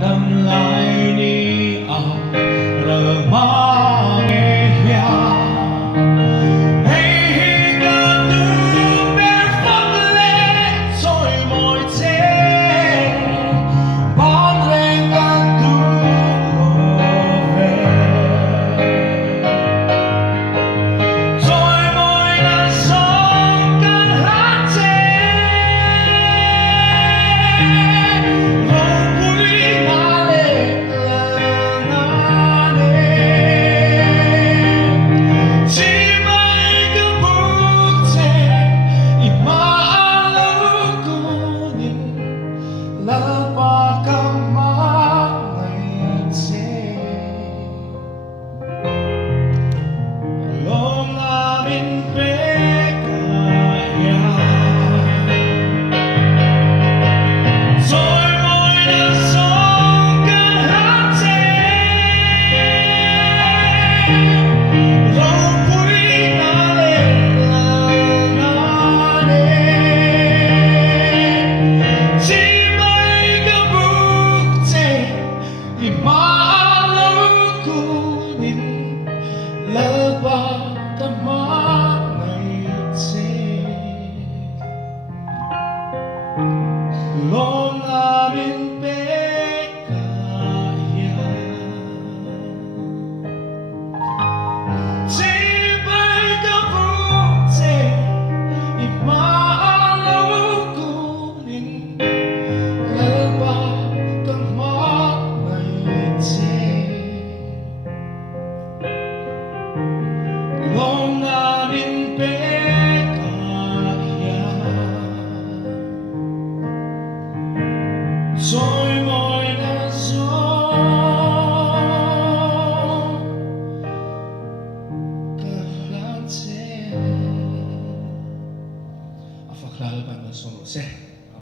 tâm lại đi rờ mong nghe ya hay cả từ bé phát lên rồi môi thế bán lên cả từ về rồi môi là sông cơn hát thế Lòng namin kaya tibay kabuti imaalaw kunin lalabag kang mamaiti Lòng namin rồi môi đã gió Kalate Afaklalban ng sumuse